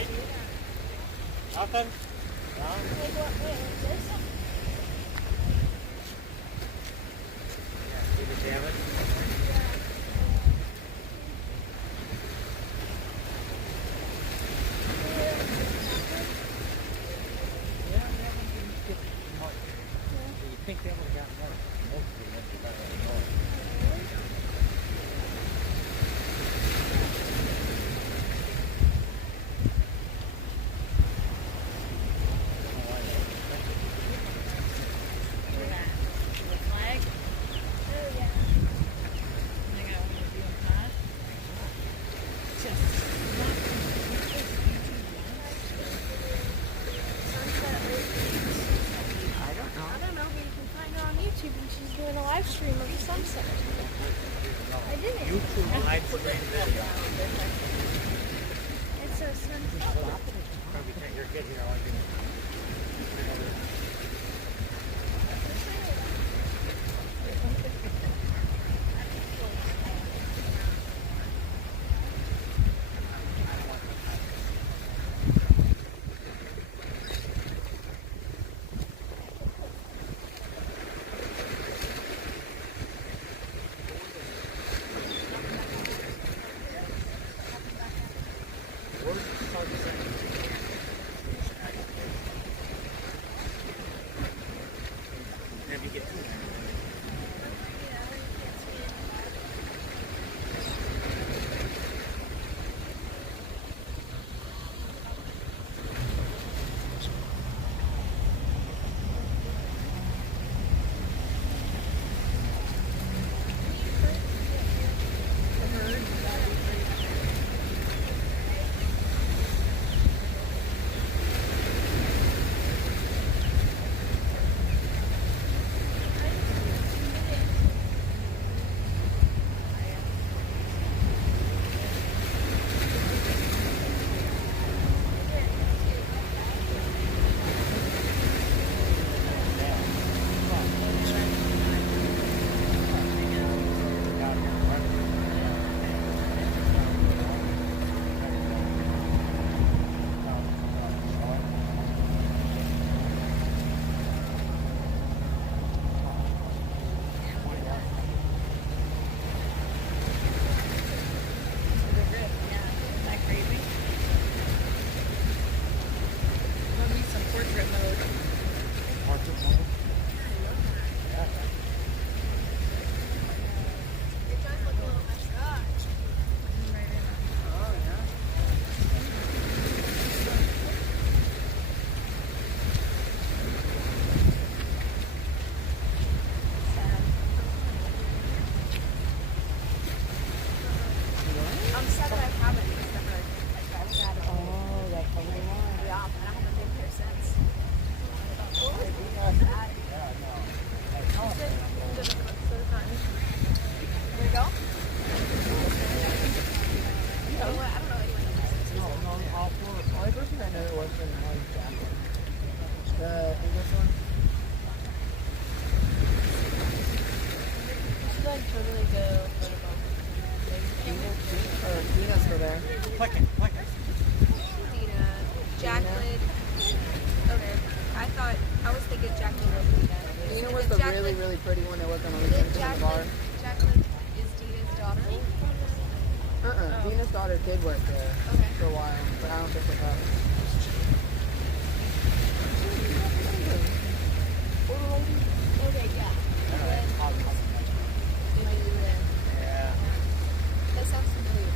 right? Nothing? No? Wait, what's this? Yeah, see the damage? You think they would have gotten more? Most of them would have gotten more. Stream of the sunset. I didn't. YouTube live stream video. It's a sunset. Probably take your kid here all you Really pretty one that was on the weekend in the bar. Jacqueline is Dina's daughter? Dina's daughter did work there for a while, but I don't think it's her. Okay, yeah. Yeah. That sounds familiar.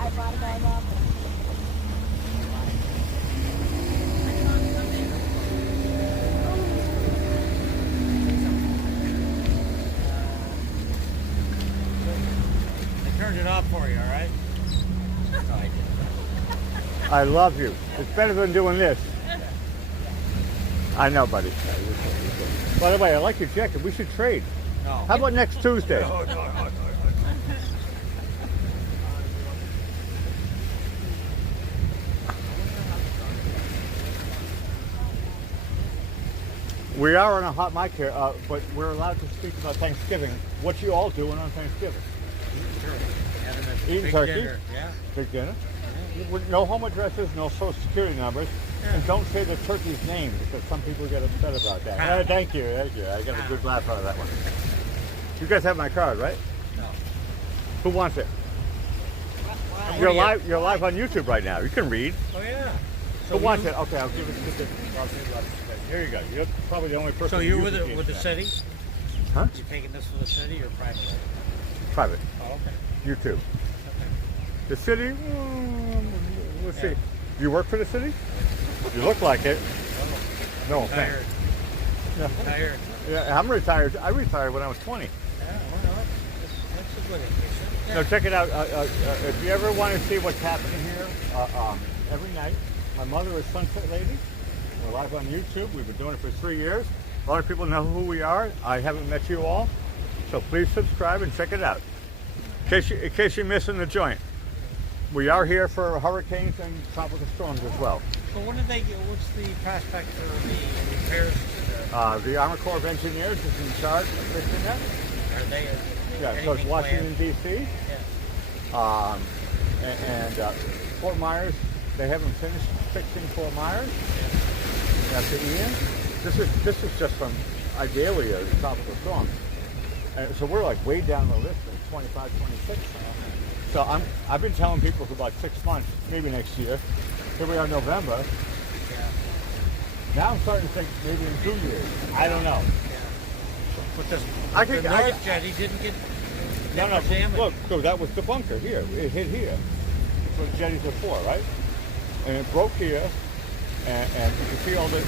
I brought a bag up. Turned it off for you, all right? I love you. It's better than doing this. I know, buddy. By the way, I like your jacket. We should trade. No. How about next Tuesday? No. We are on a hot mic here, but we're allowed to speak about Thanksgiving. What you all doing on Thanksgiving? Eating Big turkey. dinner. Yeah. Big dinner. No home addresses, no social security numbers, and don't say the turkey's name because some people get upset about that. Thank you. I got a good laugh out of that one. You guys have my card, right? No. Who wants it? Well, You're live. You're live on YouTube right now. You can read. Oh yeah. Who wants it? Okay, I'll give it to you. Here you go. You're probably the only person. So you're with the city? Huh? You taking this for the city or private? Private. Oh, okay. YouTube. Okay. The city? Let's see. You work for the city? You look like it. No offense. Tired. Yeah. Tired. Yeah, I'm retired. I retired when I was 20. Yeah, well, that's a good vacation. Yeah. So check it out. If you ever want to see what's happening here, every night, my mother is Sunset Lady. We're live on YouTube. We've been doing it for 3 years. A lot of people know who we are. I haven't met you all. So please subscribe and check it out. In case you're missing the joint. We are here for hurricanes and tropical storms as well. So when did they get, what's the prospect for the repairs to the... The Army Corps of Engineers is in charge of fixing that. Are they... Yeah, so it's Washington, D.C. Yeah. And Fort Myers, they haven't finished fixing Fort Myers. After Ian. This is just from Idalia, the tropical storm. And so we're like way down the list in 25, 26. So I've been telling people for about 6 months, maybe next year. Here we are in November. Yeah. Now I'm starting to think maybe in 2 years. I don't know. Yeah. But the I- jetty didn't get No, much damage. look, so that was the bunker here. It hit here. That's what jetties are for, right? And it broke here, and you can see all the...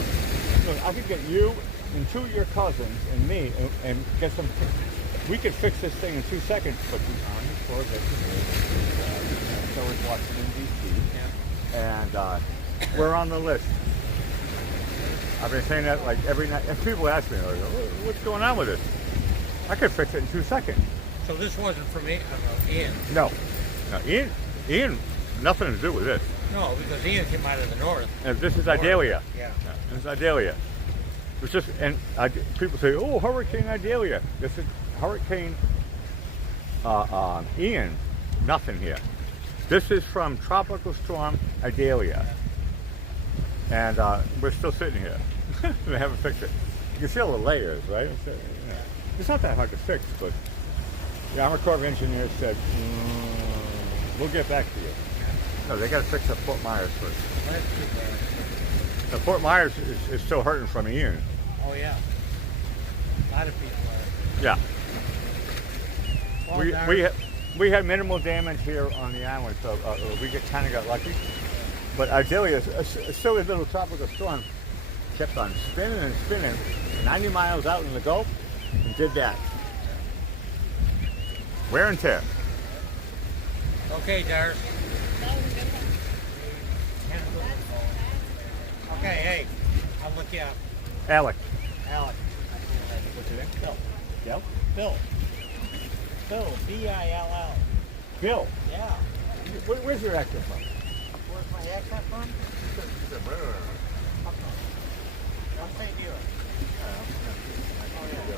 Look, I could get you and 2 of your cousins and me and get some... We could fix this thing in 2 seconds, but the Army Corps of Engineers, so is Washington, D.C., and we're on the list. I've been saying that like every night, and people ask me, like, what's going on with this? I could fix it in 2 seconds. So this wasn't from Ian? No, Ian, nothing to do with this. No, because Ian came out of the north. And this is Idalia. Yeah. This is Idalia. It's just, and people say, oh, Hurricane Idalia. This is Hurricane Ian. Nothing here. This is from Tropical Storm Idalia. And we're still sitting here. They haven't fixed it. You can see all the layers, right? It's not that hard to fix, but the Army Corps of Engineers said, we'll get back to you. No, they got to fix up Fort Myers first. That's too bad. Now, Fort Myers is still hurting from Ian. Oh, yeah. A lot of people are. Yeah. Well, We had minimal damage here on the island, so we kind of got lucky. But Idalia, a silly little tropical storm, kept on spinning and spinning, 90 miles out in the Gulf, and did that. Wear and tear. Okay, Dars. Okay, hey, I'll look you up. Alec. Alex. What's your name? Bill. Bill? Bill. Bill. B-I-L-L. Bill. Yeah. Where's your accent from? Where's my accent from? I'm St. Louis. Oh, yeah.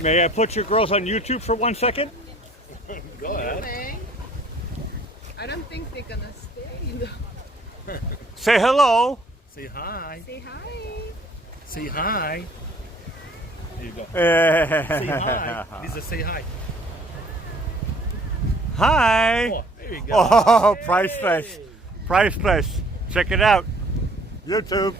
May I put your girls on YouTube for 1 second? Go ahead. I don't think they're gonna stay though. Say hello. Say hi. Say hi. Say hi. There you go. Say hi. Lisa, say hi. Hi. Oh, there you go. Oh, priceless. Priceless. Check it out. YouTube.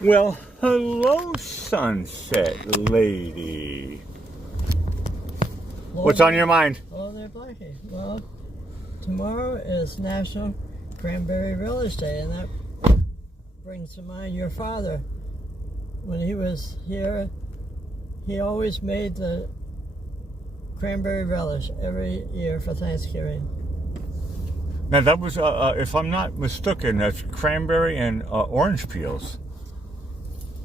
Well, hello, sunset lady. What's on your mind? Hello there, Blackie. Well, tomorrow is National Cranberry Relish Day, and that brings to mind your father. When he was here, he always made the cranberry relish every year for Thanksgiving. Now, that was, if I'm not mistaken, that's cranberry and orange peels.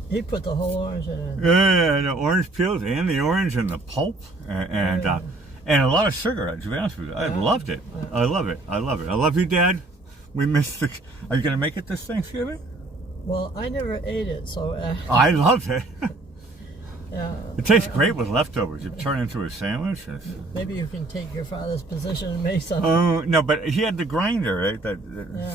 He put the whole orange in it. Yeah, the orange peels and the orange and the pulp and a lot of sugar, to be honest with you. I loved it. I love it. I love it. I love you, Dad. We missed the... Are you going to make it this Thanksgiving? Well, I never ate it, so... I love it. Yeah. It tastes great with leftovers. You turn it into a sandwich. Maybe you can take your father's position and make something. Oh, no, but he had the grinder, right? That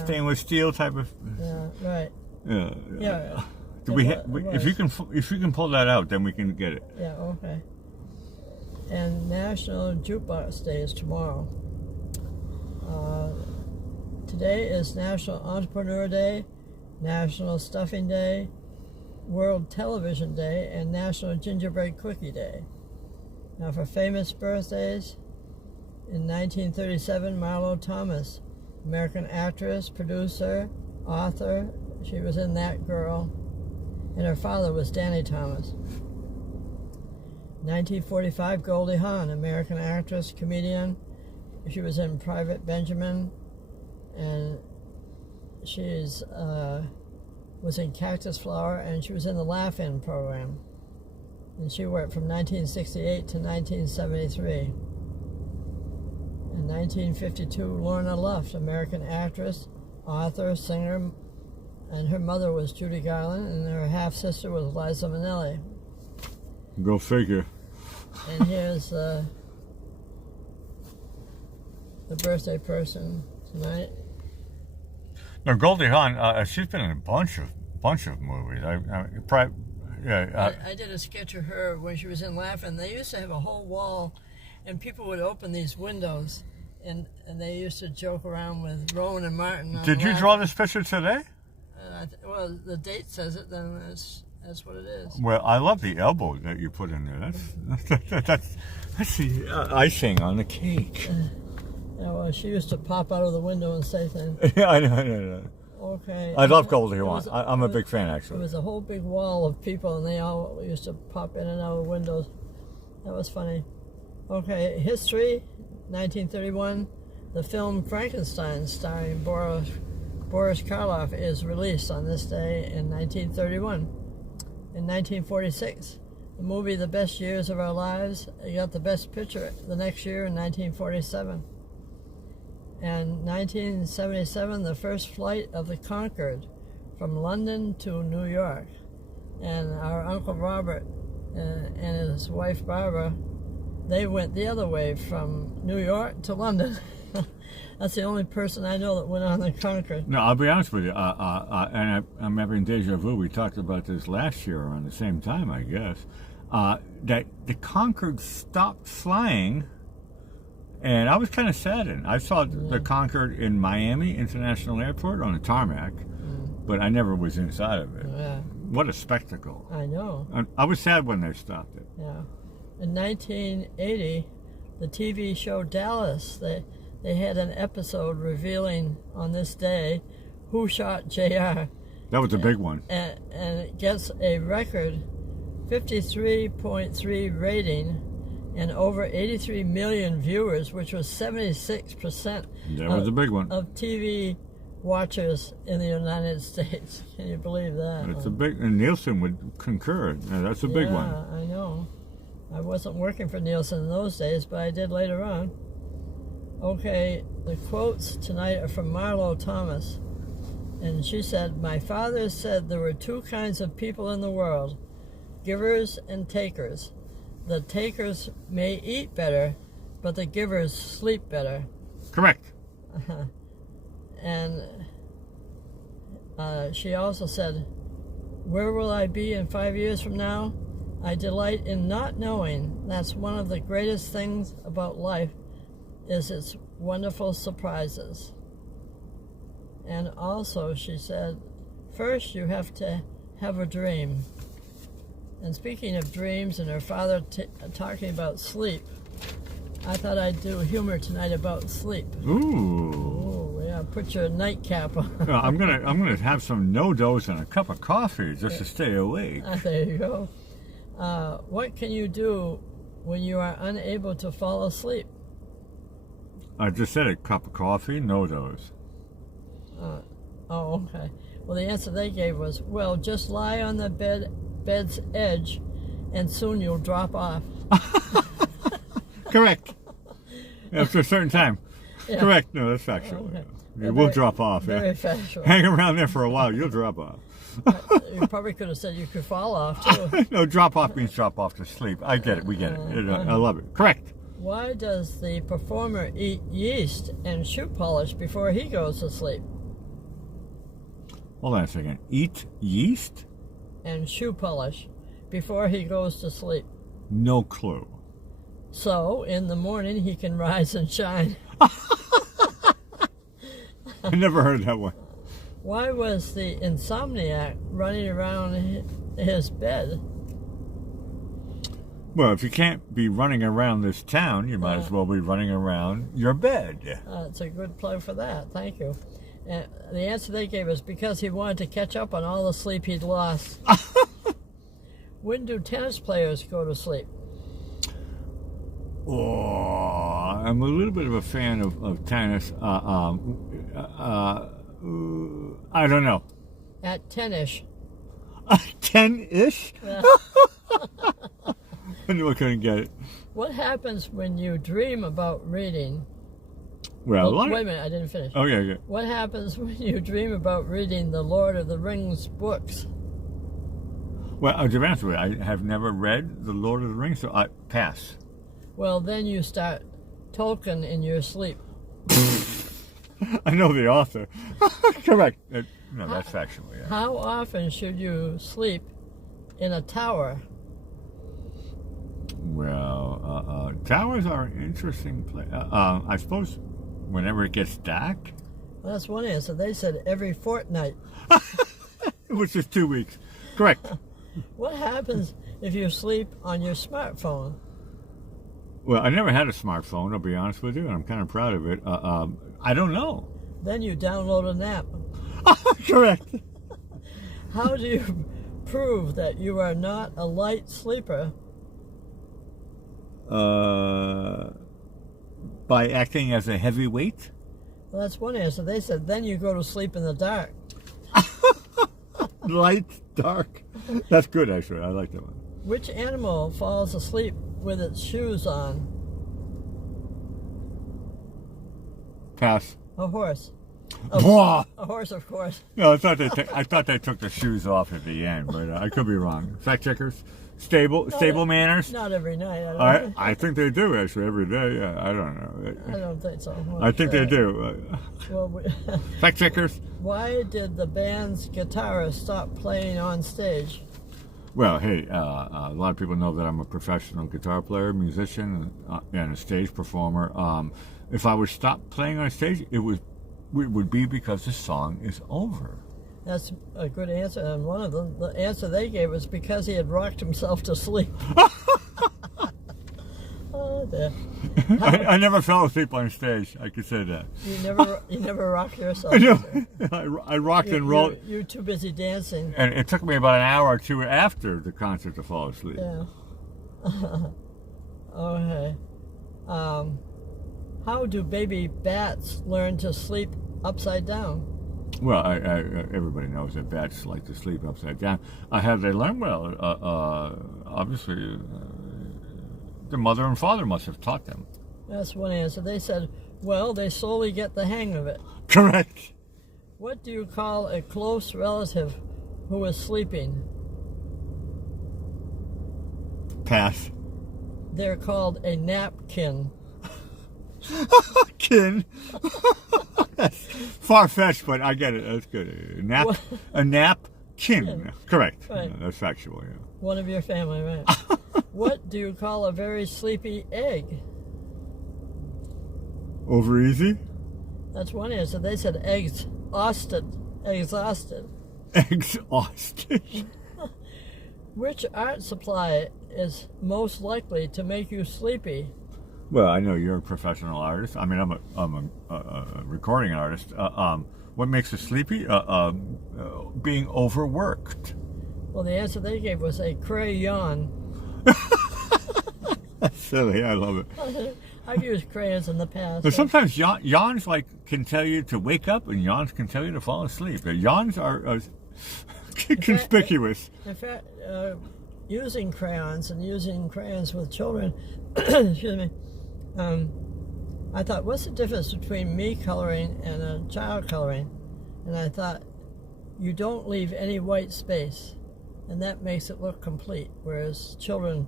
stainless steel type of... Yeah, right. Yeah. Yeah. If you can pull that out, then we can get it. Yeah, okay. And National Jukebox Day is tomorrow. Today is National Entrepreneur Day, National Stuffing Day, World Television Day, and National Gingerbread Cookie Day. Now for famous birthdays, in 1937, Marlo Thomas, American actress, producer, author. She was in That Girl. And her father was Danny Thomas. 1945, Goldie Hawn, American actress, comedian. She was in Private Benjamin, and she's was in Cactus Flower, and she was in the Laugh-In program. And she worked from 1968 to 1973. In 1952, Lorna Luft, American actress, author, singer, and her mother was Judy Garland, and her half-sister was Liza Minnelli. Go figure. And here's the birthday person tonight. Now, Goldie Hawn, she's been in a bunch of movies. I did a sketch of her when she was in Laugh-In. They used to have a whole wall, and people would open these windows, and they used to joke around with Rowan and Martin. Did you draw this picture today? Well, the date says it, then that's what it is. Well, I love the elbow that you put in there. That's the icing on the cake. Yeah, well, she used to pop out of the window and say things. Yeah, I know. Okay. I love Goldie Hawn. I'm a big fan, actually. There was a whole big wall of people, and they all used to pop in and out of windows. That was funny. Okay, history, 1931. The film Frankenstein, starring Boris Karloff, is released on this day in 1931. In 1946, the movie The Best Years of Our Lives, it got the Best Picture the next year in 1947. And 1977, the first flight of the Concorde from London to New York. And our Uncle Robert and his wife Barbara, they went the other way from New York to London. That's the only person I know that went on the Concorde. No, I'll be honest with you, and I'm having deja vu. We talked about this last year around the same time, I guess, that the Concorde stopped flying, and I was kind of saddened. I saw the Concorde in Miami International Airport on the tarmac, but I never was inside of it. Yeah. What a spectacle. I know. I was sad when they stopped it. Yeah. In 1980, the TV show Dallas, they had an episode revealing on this day who shot JR. That was a big one. And it gets a record 53.3 rating and over 83 million viewers, which was 76% That was a big one. of TV watchers in the United States. Can you believe that? It's a big, and Nielsen would concur. Yeah, that's a big one. I know. I wasn't working for Nielsen in those days, but I did later on. Okay, the quotes tonight are from Marlo Thomas. And she said, "My father said there were two kinds of people in the world, givers and takers. The takers may eat better, but the givers sleep better." Correct. And she also said, "Where will I be in 5 years from now? I delight in not knowing. That's one of the greatest things about life, is its wonderful surprises." And also she said, "First you have to have a dream." And speaking of dreams and her father talking about sleep, I thought I'd do humor tonight about sleep. Ooh. Oh, yeah, put your nightcap on. Well, I'm gonna have some no-dos and a cup of coffee just to stay awake. There you go. What can you do when you are unable to fall asleep? I just said a cup of coffee, no-dos. Oh, okay. Well, the answer they gave was, well, just lie on the bed's edge, and soon you'll drop off. Correct. After a certain time. Yeah. Correct. No, that's factual. Okay. You will drop off. Very Yeah. factual. Hang around there for a while, you'll drop off. You probably could have said you could fall off, too. No, drop off means drop off to sleep. I get it. We get it. I love it. Correct. Why does the performer eat yeast and shoe polish before he goes to sleep? Hold on a second. Eat yeast? And shoe polish before he goes to sleep. No clue. So, in the morning, he can rise and shine. I never heard that one. Why was the insomniac running around his bed? Well, if you can't be running around this town, you might as well be running around your bed. It's a good plug for that. Thank you. And the answer they gave us because he wanted to catch up on all the sleep he'd lost. When do tennis players go to sleep? Oh, I'm a little bit of a fan of tennis. I don't know. At 10-ish. 10-ish? Yeah. I knew I couldn't get it. What happens when you dream about reading? Well, wait a minute, I didn't finish. Oh, yeah. What happens when you dream about reading the Lord of the Rings books? Well, to be honest with you, I have never read The Lord of the Rings, so I pass. Well, then you start Tolkien in your sleep. I know the author. Correct. No, that's factual, yeah. How often should you sleep in a tower? Well, towers are an interesting place. I suppose whenever it gets dark. Well, that's one answer. They said every fortnight. Which is 2 weeks. Correct. What happens if you sleep on your smartphone? Well, I never had a smartphone, I'll be honest with you, and I'm kind of proud of it. I don't know. Then you download an app. Correct. How do you prove that you are not a light sleeper? By acting as a heavyweight? Well, that's one answer. They said then you go to sleep in the dark. Light, dark. That's good, actually. I like that one. Which animal falls asleep with its shoes on? Pass. A horse. Blah! A horse, of course. No, I thought they took the shoes off at the end, but I could be wrong. Fact checkers, stable manners. Not every night. I think they do actually every day. Yeah, I don't know. I don't think so. I think they do. Well, Fact checkers. why did the band's guitarist stop playing on stage? Well, hey, a lot of people know that I'm a professional guitar player, musician, and a stage performer. If I would stop playing on stage, it would be because the song is over. That's a good answer. And one of them, the answer they gave was because he had rocked himself to sleep. Oh, Yeah. I never fell asleep on stage. I could say that. You never rock yourself. I know. I rocked and rolled. You're too busy dancing. And it took me about an hour or two after the concert to fall asleep. Yeah. Okay. How do baby bats learn to sleep upside down? Well, everybody knows that bats like to sleep upside down. Have they learned? Well, obviously, the mother and father must have taught them. That's one answer. They said, well, they slowly get the hang of it. Correct. What do you call a close relative who is sleeping? Pass. They're called a napkin. Kin. That's far-fetched, but I get it. That's good. A napkin. Correct. Right. No, that's factual, yeah. One of your family, right? What do you call a very sleepy egg? Over easy? That's one answer. They said exhausted. Exhausted. Exhausted. Which art supply is most likely to make you sleepy? Well, I know you're a professional artist. I mean, I'm a recording artist. What makes us sleepy? Being overworked. Well, the answer they gave was a crayon. That's silly. I love it. I've used crayons in the past. But sometimes yawns can tell you to wake up, and yawns can tell you to fall asleep. Yawns are conspicuous. In fact, using crayons with children, excuse me, I thought, what's the difference between me coloring and a child coloring? And I thought, you don't leave any white space, and that makes it look complete, whereas children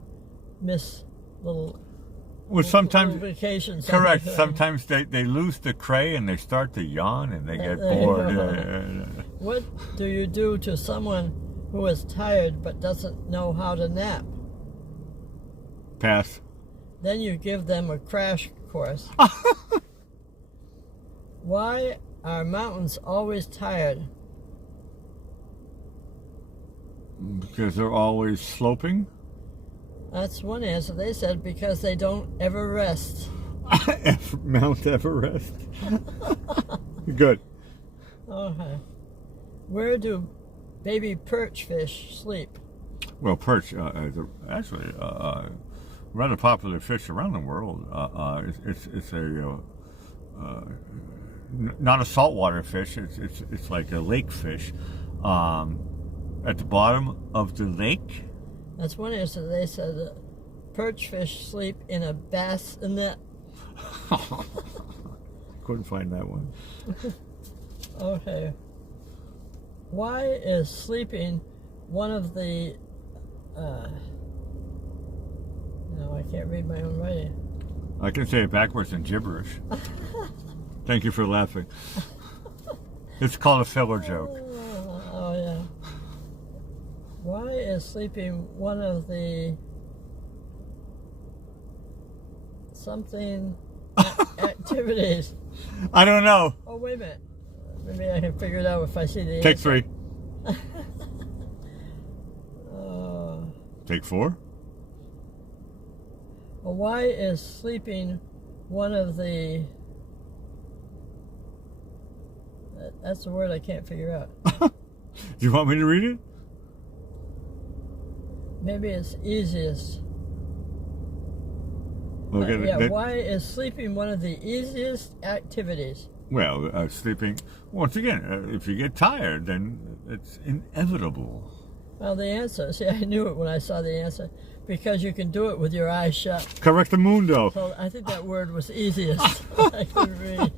miss little sometimes vacations. Correct. Sometimes they lose the cray and they start to yawn and they get bored. What do you do to someone who is tired but doesn't know how to nap? Pass. Then you give them a crash course. Why are mountains always tired? Because they're always sloping. That's one answer. They said because they don't ever rest. Mount Everest. Good. Okay. Where do baby perch fish sleep? Well, perch actually rather popular fish around the world. It's a not a saltwater fish. It's like a lake fish. At the bottom of the lake. That's one answer. They said perch fish sleep in a bassinet. Couldn't find that one. Okay. Why is sleeping one of the... no, I can't read my own writing. I can say it backwards in gibberish. Thank you for laughing. It's called a filler joke. Oh, yeah. Why is sleeping one of the something activities? I don't know. Oh, wait a minute. Maybe I can figure it out if I see the Take answer. 3. Take 4. Well, why is sleeping one of the... That's the word I can't figure out. Do you want me to read it? Maybe it's easiest. Okay, why is sleeping one of the easiest activities? Well, sleeping, once again, if you get tired, then it's inevitable. Well, the answer, see, I knew it when I saw the answer, because you can do it with your eyes shut. Correctamundo. So I think that word was easiest. I could read.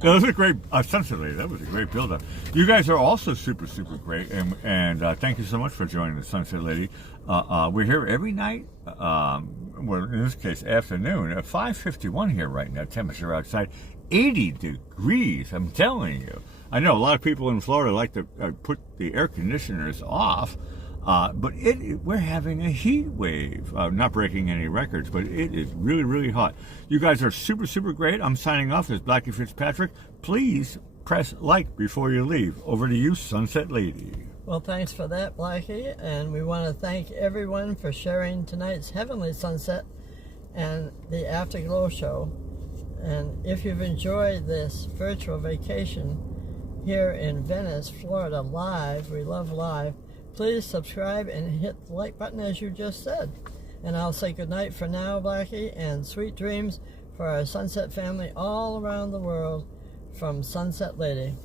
That was a great, Sunset Lady, that was a great build-up. You guys are also super, super great, and thank you so much for joining the Sunset Lady. We're here every night, well, in this case, afternoon, at 5:51 here right now, temperature outside, 80 degrees, I'm telling you. I know a lot of people in Florida like to put the air conditioners off, but we're having a heat wave. Not breaking any records, but it is really, really hot. You guys are super, super great. I'm signing off as Blackie Fitzpatrick. Please press like before you leave. Over to you, Sunset Lady. Well, thanks for that, Blackie, and we want to thank everyone for sharing tonight's heavenly sunset and the Afterglow Show. And if you've enjoyed this virtual vacation here in Venice, Florida, live, we love live, please subscribe and hit the like button as you just said. And I'll say goodnight for now, Blackie, and sweet dreams for our Sunset family all around the world from Sunset Lady.